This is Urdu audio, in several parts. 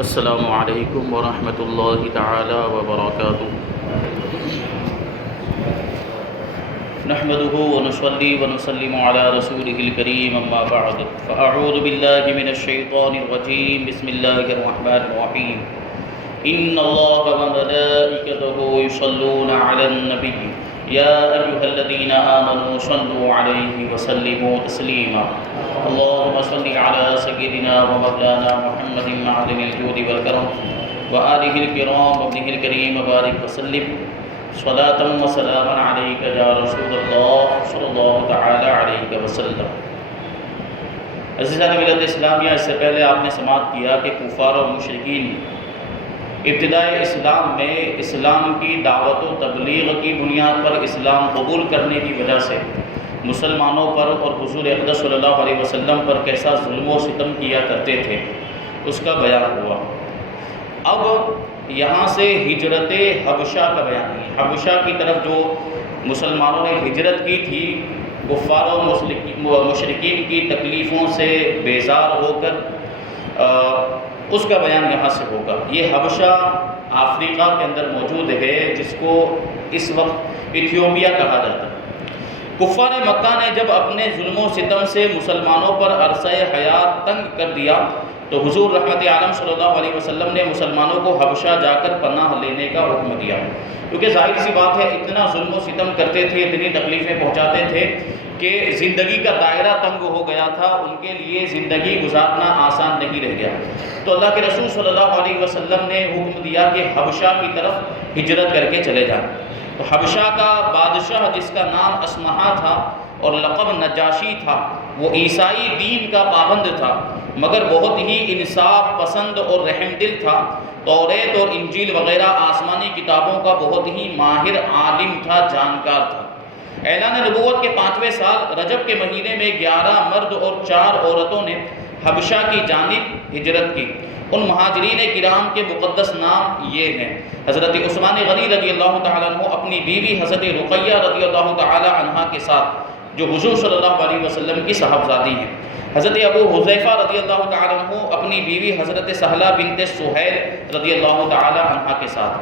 السلام علیکم ورحمۃ اللہ تعالی وبرکاتہ۔ نحمده ونصلي ونسلم على رسوله الكريم اما بعد فاعوذ بالله من الشيطان الرجيم بسم الله الرحمن الرحيم ان الله وملائكته يصلون على النبي يا ايها الذين امنوا صلوا عليه وسلموا تسليما اللهم صل على سيدنا ومولانا محمد معدن الجود والكرم وآله الكرام وابنه الكريم وبارك وسلم صلاة وسلاما عليك يا رسول اللہ صلی اللہ تعالی علیہ وسلم۔ عزیزان ملت اسلامیہ، اس سے پہلے آپ نے سماعت کیا کہ کفار و مشرکین ابتدائے اسلام میں اسلام کی دعوت و تبلیغ کی بنیاد پر اسلام قبول کرنے کی وجہ سے مسلمانوں پر اور حضور اقدس صلی اللہ علیہ وسلم پر کیسا ظلم و ستم کیا کرتے تھے، اس کا بیان ہوا۔ اب یہاں سے ہجرت حبشہ کا بیان ہے۔ حبشہ کی طرف جو مسلمانوں نے ہجرت کی تھی، کفار و مشرکین کی تکلیفوں سے بیزار ہو کر اس کا بیان یہاں سے ہوگا۔ یہ حبشہ افریقہ کے اندر موجود ہے، جس کو اس وقت ایتھیوپیا کہا جاتا ہے۔ کفار مکہ نے جب اپنے ظلم و ستم سے مسلمانوں پر عرصہ حیات تنگ کر دیا تو حضور رحمت عالم صلی اللہ علیہ وسلم نے مسلمانوں کو حبشہ جا کر پناہ لینے کا حکم دیا، کیونکہ ظاہر سی بات ہے اتنا ظلم و ستم کرتے تھے، اتنی تکلیفیں پہنچاتے تھے کہ زندگی کا دائرہ تنگ ہو گیا تھا، ان کے لیے زندگی گزارنا آسان نہیں رہ گیا۔ تو اللہ کے رسول صلی اللہ علیہ وسلم نے حکم دیا کہ حبشہ کی طرف ہجرت کر کے چلے جائیں۔ تو حبشہ کا بادشاہ، جس کا نام اسمہا تھا اور لقب نجاشی تھا، وہ عیسائی دین کا پابند تھا، مگر بہت ہی انصاف پسند اور رحم دل تھا۔ توریت اور انجیل وغیرہ آسمانی کتابوں کا بہت ہی ماہر عالم تھا، جانکار تھا۔ اعلان نبوت کے 5ویں سال رجب کے مہینے میں 11 مرد اور 4 عورتوں نے حبشہ کی جانب ہجرت کی۔ ان مہاجرین کرام کے مقدس نام یہ ہیں: حضرت عثمان غنی رضی اللہ تعالیٰ عنہ اپنی بیوی حضرت رقیہ رضی اللہ تعالیٰ عنہ کے ساتھ، جو حضور صلی اللہ علیہ وسلم کی صاحبزادی ہیں۔ حضرت ابو حذیفہ رضی اللہ تعالیٰ عنہ اپنی بیوی حضرت سہلہ بنت سہیل رضی اللہ تعالیٰ عنہ کے ساتھ۔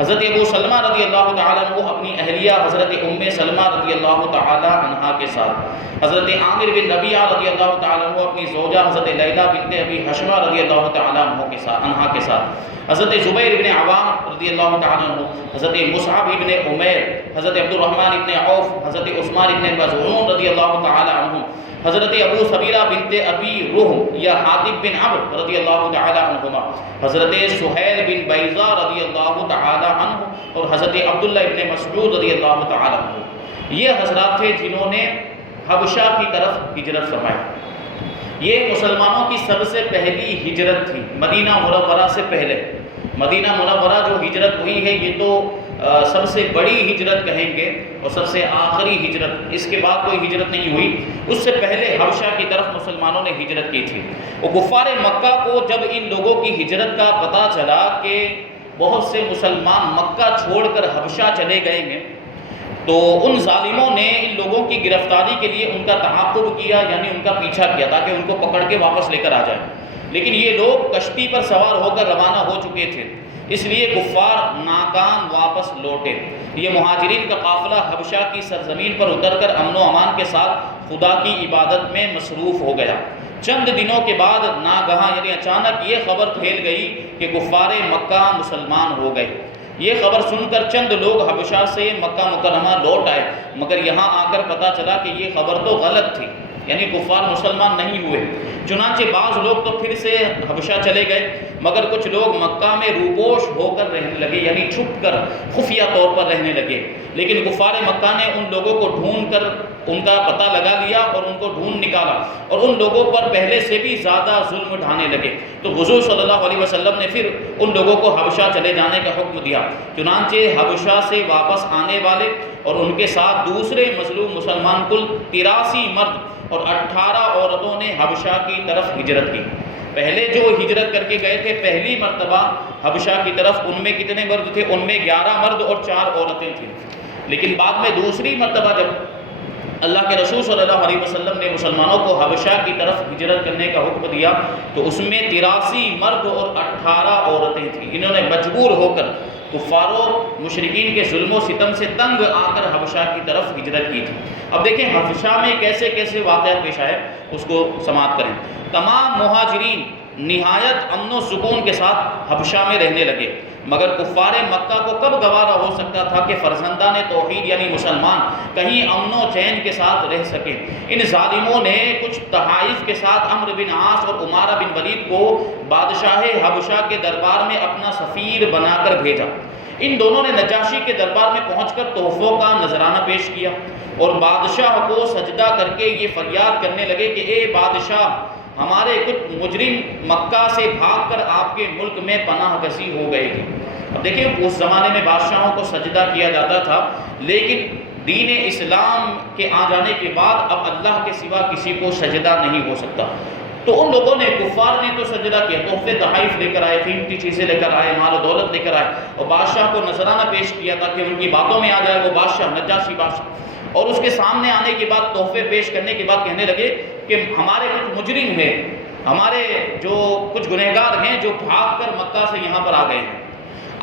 حضرت ابو سلمہ رضی اللہ تعالیٰ عنہ اپنی اہلیہ حضرت ام سلمہ رضی اللہ تعالیٰ عنہ کے ساتھ۔ حضرت عامر بن ربیعہ رضی اللہ تعالیٰ عنہ اپنی زوجہ حضرت لیلہ بنت ابی حشمہ رضی اللہ تعالیٰ عنہ کے ساتھ۔ حضرت زبیر بن عوام رضی اللہ تعالیٰ عنہ، حضرت مصعب بن عمیر، حضرت عبد الرحمن بن عوف، حضرت عثمان بن مظعون رضی اللہ تعالیٰ عنہ، حضرت ابو سبیرہ بنت ابی رحم یا حاتب بن عمرو رضی اللہ تعالیٰ عنہما، حضرت سہیل بن بیضہ رضی اللہ تعالیٰ عنہ، اور حضرت عبداللہ ابن مسعود رضی اللہ تعالیٰ عنہ۔ یہ حضرات تھے جنہوں نے حبشہ کی طرف ہجرت فرمائی۔ یہ مسلمانوں کی سب سے پہلی ہجرت تھی، مدینہ منورہ سے پہلے۔ مدینہ منورہ جو ہجرت ہوئی ہے، یہ تو سب سے بڑی ہجرت کہیں گے اور سب سے آخری ہجرت، اس کے بعد کوئی ہجرت نہیں ہوئی۔ اس سے پہلے حبشہ کی طرف مسلمانوں نے ہجرت کی تھی۔ وہ کفار مکہ کو جب ان لوگوں کی ہجرت کا پتہ چلا کہ بہت سے مسلمان مکہ چھوڑ کر حبشہ چلے گئے ہیں، تو ان ظالموں نے ان لوگوں کی گرفتاری کے لیے ان کا تعاقب کیا، یعنی ان کا پیچھا کیا تاکہ ان کو پکڑ کے واپس لے کر آ جائیں۔ لیکن یہ لوگ کشتی پر سوار ہو کر روانہ ہو چکے تھے، اس لیے کفار ناکام واپس لوٹے۔ یہ مہاجرین کا قافلہ حبشہ کی سرزمین پر اتر کر امن و امان کے ساتھ خدا کی عبادت میں مصروف ہو گیا۔ چند دنوں کے بعد ناگہاں یعنی اچانک یہ خبر پھیل گئی کہ کفار مکہ مسلمان ہو گئے۔ یہ خبر سن کر چند لوگ حبشہ سے مکہ مکرمہ لوٹ آئے، مگر یہاں آ کر پتہ چلا کہ یہ خبر تو غلط تھی، یعنی کفار مسلمان نہیں ہوئے۔ چنانچہ بعض لوگ تو پھر سے حبشہ چلے گئے، مگر کچھ لوگ مکہ میں روپوش ہو کر رہنے لگے، یعنی چھپ کر خفیہ طور پر رہنے لگے۔ لیکن کفار مکہ نے ان لوگوں کو ڈھونڈ کر ان کا پتہ لگا لیا اور ان کو ڈھونڈ نکالا، اور ان لوگوں پر پہلے سے بھی زیادہ ظلم ڈھانے لگے۔ تو حضور صلی اللہ علیہ وسلم نے پھر ان لوگوں کو حبشہ چلے جانے کا حکم دیا۔ چنانچہ حبشہ سے واپس آنے والے اور ان کے ساتھ دوسرے مظلوم مسلمان کل 83 مرد اور 18 عورتوں نے حبشہ کی طرف ہجرت کی۔ پہلے جو ہجرت کر کے گئے تھے پہلی مرتبہ حبشہ کی طرف، ان میں کتنے مرد تھے؟ ان میں 11 مرد اور 4 عورتیں تھیں۔ لیکن بعد میں دوسری مرتبہ جب اللہ کے رسول صلی اللہ علیہ وسلم نے مسلمانوں کو حبشہ کی طرف ہجرت کرنے کا حکم دیا تو اس میں 83 مرد اور 18 عورتیں تھیں۔ انہوں نے مجبور ہو کر کفار و مشرکین کے ظلم و ستم سے تنگ آ کر حبشہ کی طرف ہجرت کی تھی۔ اب دیکھیں حبشہ میں کیسے کیسے واقعات پیش آئے، اس کو سماعت کریں۔ تمام مہاجرین نہایت امن و سکون کے ساتھ حبشہ میں رہنے لگے، مگر کفار مکہ کو کب گوارا ہو سکتا تھا کہ فرزندان توحید یعنی مسلمان کہیں امن و چین کے ساتھ رہ سکیں۔ ان ظالموں نے کچھ تحائف کے ساتھ عمرو بن عاص اور عمارہ بن ولید کو بادشاہ حبشہ کے دربار میں اپنا سفیر بنا کر بھیجا۔ ان دونوں نے نجاشی کے دربار میں پہنچ کر تحفوں کا نذرانہ پیش کیا اور بادشاہ کو سجدہ کر کے یہ فریاد کرنے لگے کہ اے بادشاہ، ہمارے کچھ مجرم مکہ سے بھاگ کر آپ کے ملک میں پناہ گزین ہو گئے ہیں۔ اب دیکھیں اس زمانے میں بادشاہوں کو سجدہ کیا جاتا تھا، لیکن دین اسلام کے آ جانے کے بعد اب اللہ کے سوا کسی کو سجدہ نہیں ہو سکتا۔ تو ان لوگوں نے، کفار نے تو سجدہ کیا، تحفے تحائف لے کر آئے، قیمتی چیزیں لے کر آئے، مال و دولت لے کر آئے اور بادشاہ کو نذرانہ پیش کیا تاکہ ان کی باتوں میں آ جائے وہ بادشاہ، نجاشی بادشاہ۔ اور اس کے سامنے آنے کے بعد، تحفے پیش کرنے کے بعد کہنے لگے کہ ہمارے کچھ مجرم ہیں، ہمارے جو کچھ گنہگار ہیں جو بھاگ کر مکہ سے یہاں پر آ گئے ہیں،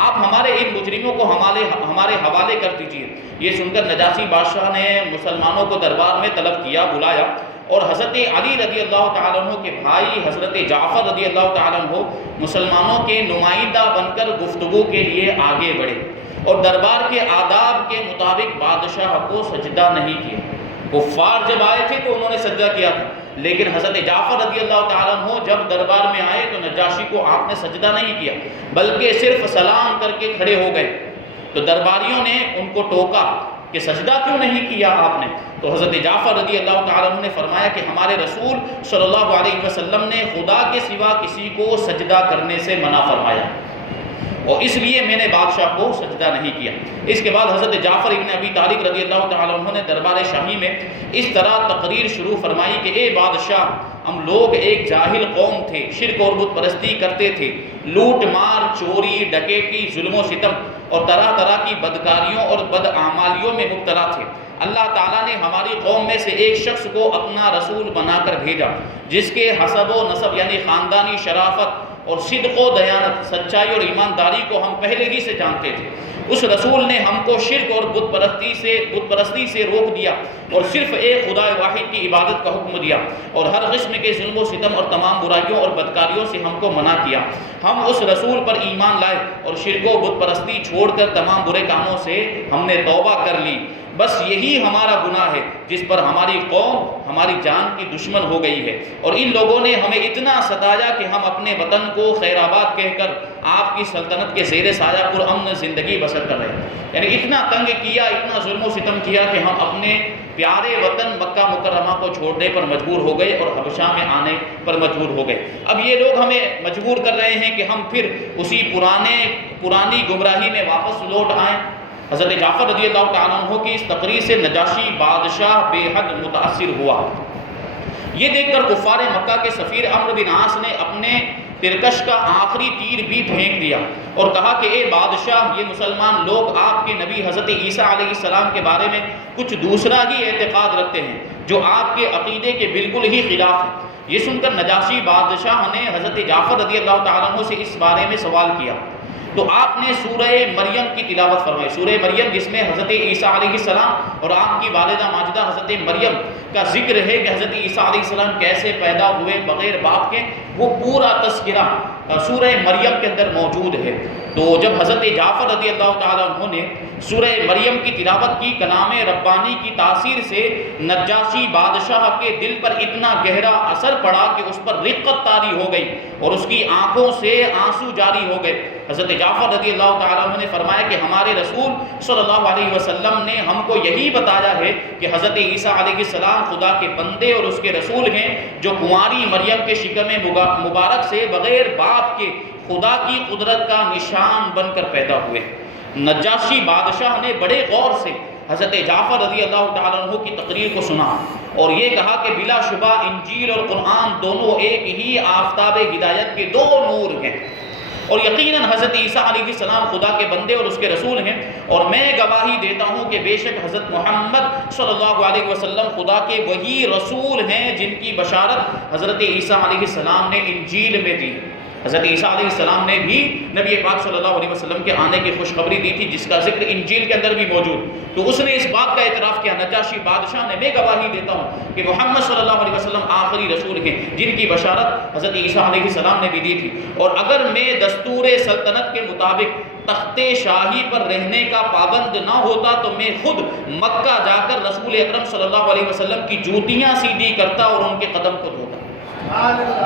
آپ ہمارے ان مجرموں کو ہمارے حوالے کر دیجئے۔ یہ سن کر نجاشی بادشاہ نے مسلمانوں کو دربار میں طلب کیا، بلایا، اور حضرت علی رضی اللہ تعالیٰ عنہ کے بھائی حضرت جعفر رضی اللہ تعالیٰ عنہ مسلمانوں کے نمائندہ بن کر گفتگو کے لیے آگے بڑھے اور دربار کے آداب کے مطابق بادشاہ کو سجدہ نہیں کیا۔ کفار جب آئے تھے تو انہوں نے سجدہ کیا تھا، لیکن حضرت جعفر رضی اللہ تعالیٰ عنہ جب دربار میں آئے تو نجاشی کو آپ نے سجدہ نہیں کیا بلکہ صرف سلام کر کے کھڑے ہو گئے۔ تو درباریوں نے ان کو ٹوکا کہ سجدہ کیوں نہیں کیا آپ نے؟ تو حضرت جعفر رضی اللہ تعالیٰ عنہ نے فرمایا کہ ہمارے رسول صلی اللہ علیہ وسلم نے خدا کے سوا کسی کو سجدہ کرنے سے منع فرمایا اور اس لیے میں نے بادشاہ کو سجدہ نہیں کیا۔ اس کے بعد حضرت جعفر ابن ابی طالب رضی اللہ تعالیٰ عنہ نے دربار شاہی میں اس طرح تقریر شروع فرمائی کہ اے بادشاہ، ہم لوگ ایک جاہل قوم تھے، شرک اور بت پرستی کرتے تھے، لوٹ مار، چوری، ڈکیتی، ظلم و ستم اور طرح طرح کی بدکاریوں اور بدعمالیوں میں مبتلا تھے۔ اللہ تعالیٰ نے ہماری قوم میں سے ایک شخص کو اپنا رسول بنا کر بھیجا جس کے حسب و نسب یعنی خاندانی شرافت اور صدق و دیانت، سچائی اور ایمانداری کو ہم پہلے ہی سے جانتے تھے۔ اس رسول نے ہم کو شرک اور بت پرستی سے روک دیا اور صرف ایک خدا واحد کی عبادت کا حکم دیا اور ہر قسم کے ظلم و ستم اور تمام برائیوں اور بدکاریوں سے ہم کو منع کیا۔ ہم اس رسول پر ایمان لائے اور شرک و بت پرستی چھوڑ کر تمام برے کاموں سے ہم نے توبہ کر لی۔ بس یہی ہمارا گناہ ہے جس پر ہماری قوم ہماری جان کی دشمن ہو گئی ہے، اور ان لوگوں نے ہمیں اتنا ستایا کہ ہم اپنے وطن کو خیر آباد کہہ کر آپ کی سلطنت کے زیر سایہ پر امن زندگی بسر کر رہے ہیں۔ یعنی اتنا تنگ کیا، اتنا ظلم و ستم کیا کہ ہم اپنے پیارے وطن مکہ مکرمہ کو چھوڑنے پر مجبور ہو گئے اور حبشہ میں آنے پر مجبور ہو گئے۔ اب یہ لوگ ہمیں مجبور کر رہے ہیں کہ ہم پھر اسی پرانی گمراہی میں واپس لوٹ آئیں۔ حضرت جعفر رضی اللہ تعالیٰ عنہ کی اس تقریر سے نجاشی بادشاہ بے حد متاثر ہوا۔ یہ دیکھ کر کفار مکہ کے سفیر عمرو بن عاص نے اپنے ترکش کا آخری تیر بھی پھینک دیا اور کہا کہ اے بادشاہ، یہ مسلمان لوگ آپ کے نبی حضرت عیسیٰ علیہ السلام کے بارے میں کچھ دوسرا ہی اعتقاد رکھتے ہیں جو آپ کے عقیدے کے بالکل ہی خلاف ہے۔ یہ سن کر نجاشی بادشاہ نے حضرت جعفر رضی اللہ تعالیٰ عنہ سے اس بارے میں سوال کیا تو آپ نے سورہ مریم کی تلاوت فرمائی۔ سورہ مریم جس میں حضرت عیسیٰ علیہ السلام اور آپ کی والدہ ماجدہ حضرت مریم کا ذکر ہے کہ حضرت عیسیٰ علیہ السلام کیسے پیدا ہوئے بغیر باپ کے، وہ پورا تذکرہ سورہ مریم کے اندر موجود ہے۔ تو جب حضرت جعفر رضی اللہ تعالیٰ عنہ نے سورہ مریم کی تلاوت کی، کلام ربانی کی تاثیر سے نجاشی بادشاہ کے دل پر اتنا گہرا اثر پڑا کہ اس پر رقت طاری ہو گئی اور اس کی آنکھوں سے آنسو جاری ہو گئے۔ حضرت جعفر رضی اللہ تعالیٰ عنہ نے فرمایا کہ ہمارے رسول صلی اللہ علیہ وسلم نے ہم کو یہی بتایا ہے کہ حضرت عیسیٰ علیہ السلام خدا کے بندے اور اس کے رسول ہیں جو کنواری مریم کے شکم مبارک سے بغیر باپ کے خدا کی قدرت کا نشان بن کر پیدا ہوئے۔ نجاشی بادشاہ نے بڑے غور سے حضرت جعفر رضی اللہ تعالیٰ عنہ کی تقریر کو سنا اور یہ کہا کہ بلا شبہ انجیل اور قرآن دونوں ایک ہی آفتاب ہدایت کے دو نور ہیں۔ اور یقیناً حضرت عیسیٰ علیہ السلام خدا کے بندے اور اس کے رسول ہیں، اور میں گواہی دیتا ہوں کہ بے شک حضرت محمد صلی اللہ علیہ وسلم خدا کے وہی رسول ہیں جن کی بشارت حضرت عیسیٰ علیہ السلام نے انجیل میں دی۔ حضرت عیسیٰ علیہ السلام نے بھی نبی پاک صلی اللہ علیہ وسلم کے آنے کی خوشخبری دی تھی، جس کا ذکر انجیل کے اندر بھی موجود۔ تو اس نے اس بات کا اعتراف کیا، نجاشی بادشاہ نے، میں گواہی دیتا ہوں کہ محمد صلی اللہ علیہ وسلم آخری رسول ہیں جن کی بشارت حضرت عیسیٰ علیہ السلام نے بھی دی تھی، اور اگر میں دستور سلطنت کے مطابق تخت شاہی پر رہنے کا پابند نہ ہوتا تو میں خود مکہ جا کر رسول اکرم صلی اللہ علیہ وسلم کی جوتیاں سیدھی کرتا اور ان کے قدم کو دھوتا۔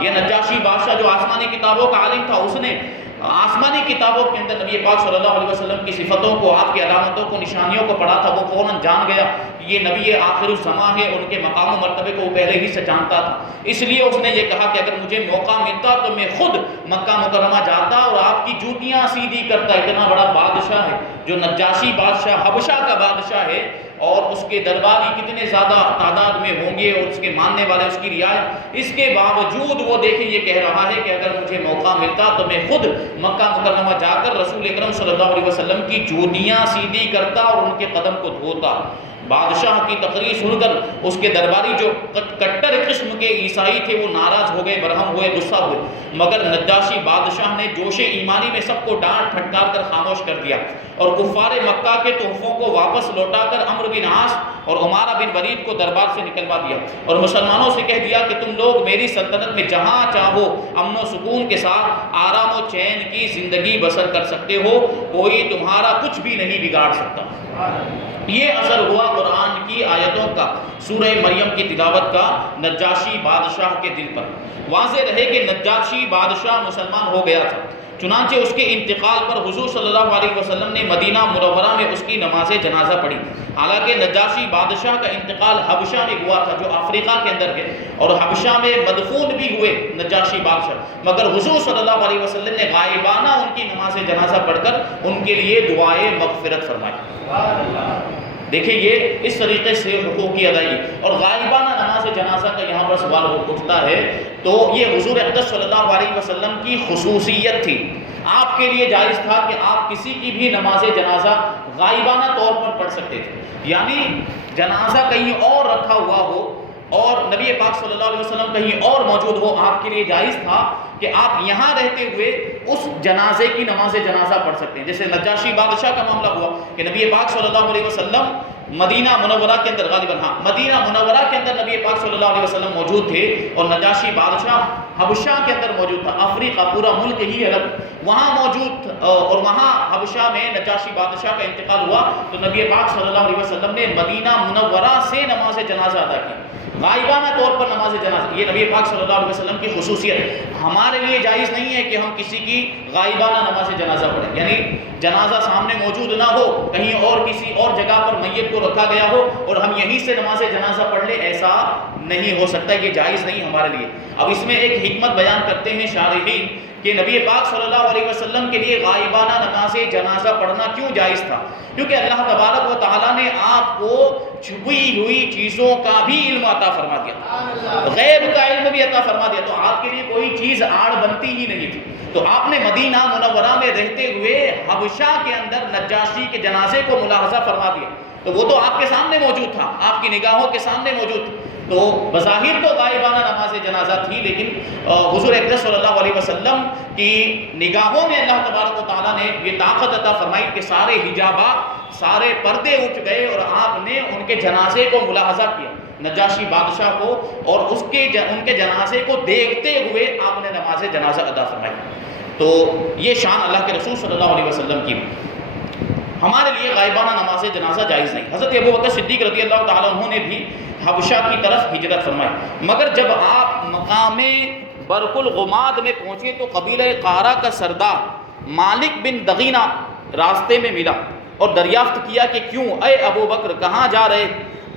یہ نجاشی بادشاہ جو آسمانی کتابوں کا عالم تھا، اس نے آسمانی کتابوں کے اندر نبی پاک صلی اللہ علیہ وسلم کی صفتوں کو، آپ کی علامتوں کو، نشانیوں کو پڑھا تھا۔ وہ فوراً جان گیا یہ نبی آخر الزماں ہے، ان کے مقام و مرتبے کو وہ پہلے ہی سے جانتا تھا۔ اس لیے اس نے یہ کہا کہ اگر مجھے موقع ملتا تو میں خود مکہ مکرمہ جاتا اور آپ کی جوتیاں سیدھی کرتا۔ اتنا بڑا بادشاہ ہے جو نجاشی بادشاہ، حبشہ کا بادشاہ ہے، اور اس کے درباری کتنے زیادہ تعداد میں ہوں گے اور اس کے ماننے والے، اس کی رعایا، اس کے باوجود وہ دیکھیں یہ کہہ رہا ہے کہ اگر مجھے موقع ملتا تو میں خود مکہ مکرمہ جا کر رسول اکرم صلی اللہ علیہ وسلم کی جوتیاں سیدھی کرتا اور ان کے قدم کو دھوتا۔ بادشاہ کی تقریر سن کر اس کے درباری جو کٹر قسم کے عیسائی تھے وہ ناراض ہو گئے، برہم ہوئے، غصہ ہوئے، مگر نجاشی بادشاہ نے جوش ایمانی میں سب کو ڈانٹ پھٹکار کر خاموش کر دیا، اور کفار مکہ کے تحفوں کو واپس لوٹا کر عمرو بن عاص اور عمارہ بن ولید کو دربار سے نکلوا دیا، اور مسلمانوں سے کہہ دیا کہ تم لوگ میری سلطنت میں جہاں چاہو امن و سکون کے ساتھ آرام و چین کی زندگی بسر کر سکتے ہو، کوئی تمہارا کچھ بھی نہیں بگاڑ سکتا۔ یہ اثر ہوا قرآن کی آیتوں کا، سورہ مریم کی تلاوت کا نجاشی بادشاہ کے دل پر۔ واضح رہے کہ نجاشی بادشاہ مسلمان ہو گیا تھا، چنانچہ اس کے انتقال پر حضور صلی اللہ علیہ وسلم نے مدینہ منورہ میں اس کی نماز جنازہ پڑھی۔ حالانکہ نجاشی بادشاہ کا انتقال حبشہ میں ہوا تھا جو افریقہ کے اندر ہے، اور حبشہ میں مدفون بھی ہوئے نجاشی بادشاہ، مگر حضور صلی اللہ علیہ وسلم نے غائبانہ ان کی نماز جنازہ پڑھ کر ان کے لیے دعائے مغفرت فرمائی۔ دیکھیں یہ اس طریقے سے حقوق کی ادائیگی، اور غائبانہ نماز جنازہ کا یہاں پر سوال اٹھتا ہے، تو یہ حضور اقدس صلی اللہ علیہ وسلم کی خصوصیت تھی۔ آپ کے لیے جائز تھا کہ آپ کسی کی بھی نماز جنازہ غائبانہ طور پر پڑھ سکتے تھے، یعنی جنازہ کہیں اور رکھا ہوا ہو اور نبی پاک صلی اللہ علیہ وسلم کہیں اور موجود ہو، آپ کے لیے جائز تھا کہ آپ یہاں رہتے ہوئے اس جنازے کی نماز جنازہ پڑھ سکتے ہیں۔ جیسے نجاشی بادشاہ کا معاملہ ہوا کہ نبی پاک صلی اللہ علیہ وسلم مدینہ منورہ کے اندر، غالباً مدینہ منورہ کے اندر نبی پاک صلی اللہ علیہ وسلم موجود تھے، اور نجاشی بادشاہ حبشہ کے اندر موجود تھا، افریقہ پورا ملک ہی الگ وہاں موجود تھا، اور وہاں حبشہ میں نجاشی بادشاہ کا انتقال ہوا تو نبی پاک صلی اللہ علیہ وسلم نے مدینہ منورہ سے نماز جنازہ ادا کی، غائبانہ طور پر نماز جنازہ۔ یہ نبی پاک صلی اللہ علیہ وسلم کی خصوصیت ہے۔ ہمارے لیے جائز نہیں ہے کہ ہم کسی کی غائبانہ نماز جنازہ پڑھیں، یعنی جنازہ سامنے موجود نہ ہو، کہیں اور کسی اور جگہ پر میت کو رکھا گیا ہو اور ہم یہیں سے نماز جنازہ پڑھ لیں، ایسا نہیں ہو سکتا، یہ جائز نہیں ہمارے لیے۔ اب اس میں ایک حکمت بیان کرتے ہیں شارحین کہ نبی پاک صلی اللہ علیہ وسلم کے لیے غائبانہ نماز جنازہ پڑھنا کیوں جائز تھا؟ کیونکہ اللہ تبارک و تعالیٰ نے آپ کو چھپی ہوئی چیزوں کا بھی علم عطا فرما دیا، غیب کا علم بھی عطا فرما دیا، تو آپ کے لیے کوئی چیز آڑ بنتی ہی نہیں تھی۔ تو آپ نے مدینہ منورہ میں رہتے ہوئے حبشہ کے اندر نجاشی کے جنازے کو ملاحظہ فرما دیا، تو وہ تو آپ کے سامنے موجود تھا، آپ کی نگاہوں کے سامنے موجود تھا۔ تو بظاہر تو غائبانہ نماز جنازہ تھی، لیکن حضور اقدس صلی اللہ علیہ وسلم کی نگاہوں میں اللہ تبارک و تعالیٰ نے یہ طاقت عطا فرمائی کہ سارے حجابات، سارے پردے اٹھ گئے، اور آپ نے ان کے جنازے کو ملاحظہ کیا، نجاشی بادشاہ کو، اور ان کے جنازے کو دیکھتے ہوئے آپ نے نماز جنازہ ادا فرمائی۔ تو یہ شان اللہ کے رسول صلی اللہ علیہ وسلم کی۔ ہمارے لیے غائبانہ نماز جنازہ جائز نہیں۔ حضرت ابوبکر صدیق رضی اللہ تعالیٰ عنہ نے بھی حبشہ کی طرف ہجرت فرمائی، مگر جب آپ مقام برق الغماد میں پہنچے تو قبیلہ قارہ کا سردار مالک بن دغینہ راستے میں ملا اور دریافت کیا کہ کیوں اے ابوبکر کہاں جا رہے؟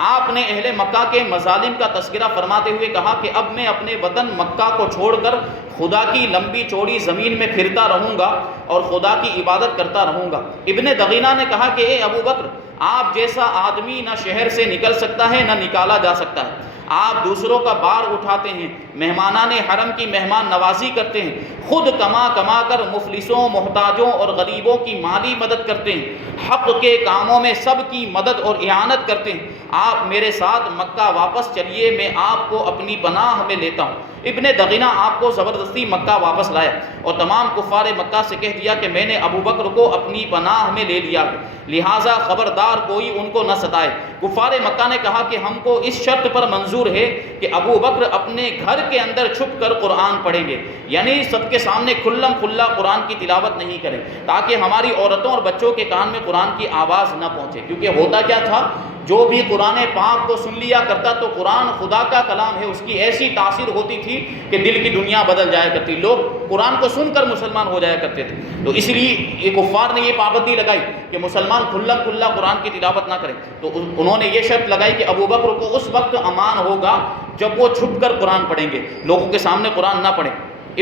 آپ نے اہل مکہ کے مظالم کا تذکرہ فرماتے ہوئے کہا کہ اب میں اپنے وطن مکہ کو چھوڑ کر خدا کی لمبی چوڑی زمین میں پھرتا رہوں گا اور خدا کی عبادت کرتا رہوں گا۔ ابن دغینہ نے کہا کہ اے ابوبکر، آپ جیسا آدمی نہ شہر سے نکل سکتا ہے نہ نکالا جا سکتا ہے، آپ دوسروں کا بار اٹھاتے ہیں، مہمانان حرم کی مہمان نوازی کرتے ہیں، خود کما کما کر مفلسوں، محتاجوں اور غریبوں کی مالی مدد کرتے ہیں، حق کے کاموں میں سب کی مدد اور اعانت کرتے ہیں۔ آپ میرے ساتھ مکہ واپس چلیے، میں آپ کو اپنی پناہ میں لیتا ہوں۔ ابن دغینہ آپ کو زبردستی مکہ واپس لایا اور تمام کفار مکہ سے کہہ دیا کہ میں نے ابو بکر کو اپنی پناہ میں لے لیا ہے، لہٰذا خبردار کوئی ان کو نہ ستائے۔ کفار مکہ نے کہا کہ ہم کو اس شرط پر منظور ہے کہ ابو بکر اپنے گھر کے اندر چھپ کر قرآن پڑھیں گے، یعنی سب کے سامنے کھلم کھلا قرآن کی تلاوت نہیں کریں، تاکہ ہماری عورتوں اور بچوں کے کان میں قرآن کی آواز نہ پہنچے۔ کیونکہ ہوتا کیا تھا، جو بھی قرآن پاک کو سن لیا کرتا تو قرآن خدا کا کلام ہے، اس کی ایسی تاثیر ہوتی تھی کہ دل کی دنیا بدل جایا کرتی، لوگ قرآن کو سن کر مسلمان ہو جایا کرتے تھے۔ تو اس لیے یہ کفار نے یہ پابندی لگائی کہ مسلمان کھلا کھلا قرآن کی تلاوت نہ کریں، تو انہوں نے یہ شرط لگائی کہ ابو بکر کو اس وقت امان ہوگا جب وہ چھپ کر قرآن پڑھیں گے، لوگوں کے سامنے قرآن نہ پڑھیں۔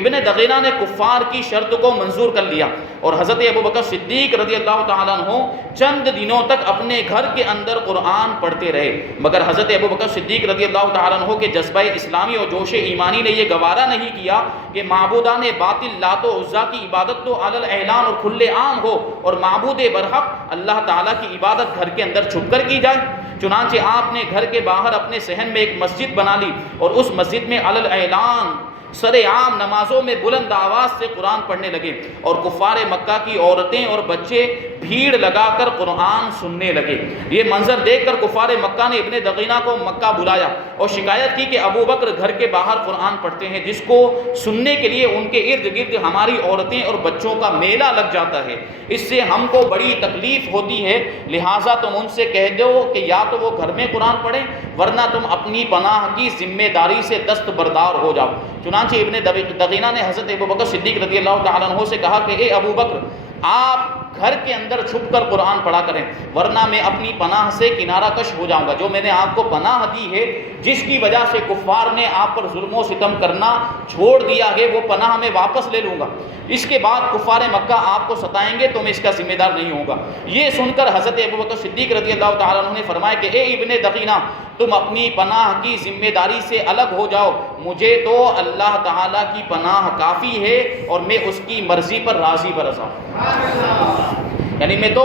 ابن دغینہ نے کفار کی شرط کو منظور کر لیا اور حضرت ابوبکر صدیق رضی اللہ تعالیٰ عنہ چند دنوں تک اپنے گھر کے اندر قرآن پڑھتے رہے، مگر حضرت ابوبکر صدیق رضی اللہ تعالیٰ عنہ کے جذبہ اسلامی اور جوش ایمانی نے یہ گوارا نہیں کیا کہ معبودان باطل لات و عزیٰ کی عبادت تو علی الاعلان اور کھلے عام ہو اور معبود برحق اللہ تعالیٰ کی عبادت گھر کے اندر چھپ کر کی جائے۔ چنانچہ آپ نے گھر کے باہر اپنے صحن میں ایک مسجد بنا لی اور اس مسجد میں علی الاعلان سر عام نمازوں میں بلند آواز سے قرآن پڑھنے لگے، اور کفار مکہ کی عورتیں اور بچے بھیڑ لگا کر قرآن سننے لگے۔ یہ منظر دیکھ کر کفار مکہ نے ابن دغینہ کو مکہ بلایا اور شکایت کی کہ ابو بکر گھر کے باہر قرآن پڑھتے ہیں، جس کو سننے کے لیے ان کے ارد گرد ہماری عورتیں اور بچوں کا میلہ لگ جاتا ہے، اس سے ہم کو بڑی تکلیف ہوتی ہے، لہٰذا تم ان سے کہہ دو کہ یا تو وہ گھر میں قرآن پڑھیں ورنہ تم اپنی پناہ کی ذمہ داری سے دستبردار ہو جاؤ۔ چنانچہ ابن دغینہ نے حضرت ابوبکر صدیق رضی اللہ تعالیٰ عنہ سے کہا کہ اے ابو بکر، آپ گھر کے اندر چھپ کر قرآن پڑھا کریں ورنہ میں اپنی پناہ سے کنارہ کش ہو جاؤں گا۔ جو میں نے آپ کو پناہ دی ہے، جس کی وجہ سے کفار نے آپ پر ظلم و ستم کرنا چھوڑ دیا ہے، وہ پناہ میں واپس لے لوں گا۔ اس کے بعد کفار مکہ آپ کو ستائیں گے تو میں اس کا ذمہ دار نہیں ہوں گا۔ یہ سن کر حضرت ابوبکر صدیق رضی اللہ تعالیٰ عنہ نے فرمایا کہ اے ابن دغینہ، تم اپنی پناہ کی ذمہ داری سے الگ ہو جاؤ، مجھے تو اللہ تعالیٰ کی پناہ کافی ہے اور میں اس کی مرضی پر راضی برضا ہوں۔ یعنی میں تو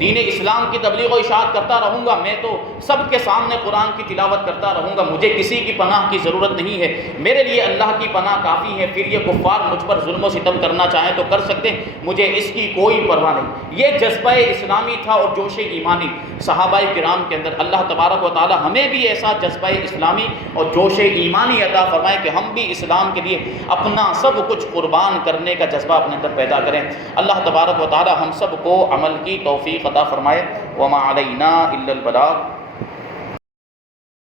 دین اسلام کی تبلیغ و اشاعت کرتا رہوں گا، میں تو سب کے سامنے قرآن کی تلاوت کرتا رہوں گا، مجھے کسی کی پناہ کی ضرورت نہیں ہے، میرے لیے اللہ کی پناہ کافی ہے۔ پھر یہ کفار مجھ پر ظلم و ستم کرنا چاہیں تو کر سکتے ہیں، مجھے اس کی کوئی پرواہ نہیں۔ یہ جذبہ اسلامی تھا اور جوش ایمانی صحابہ کرام کے اندر۔ اللہ تبارک و تعالی ہمیں بھی ایسا جذبہ اسلامی اور جوش ایمانی عطا فرمائے کہ ہم بھی اسلام کے لیے اپنا سب کچھ قربان کرنے کا جذبہ اپنے اندر پیدا کریں۔ اللہ تبارک و تعالی ہم سب کو عمل کی توفیق عطا فرمائے۔ وما علینا الا البلاغ۔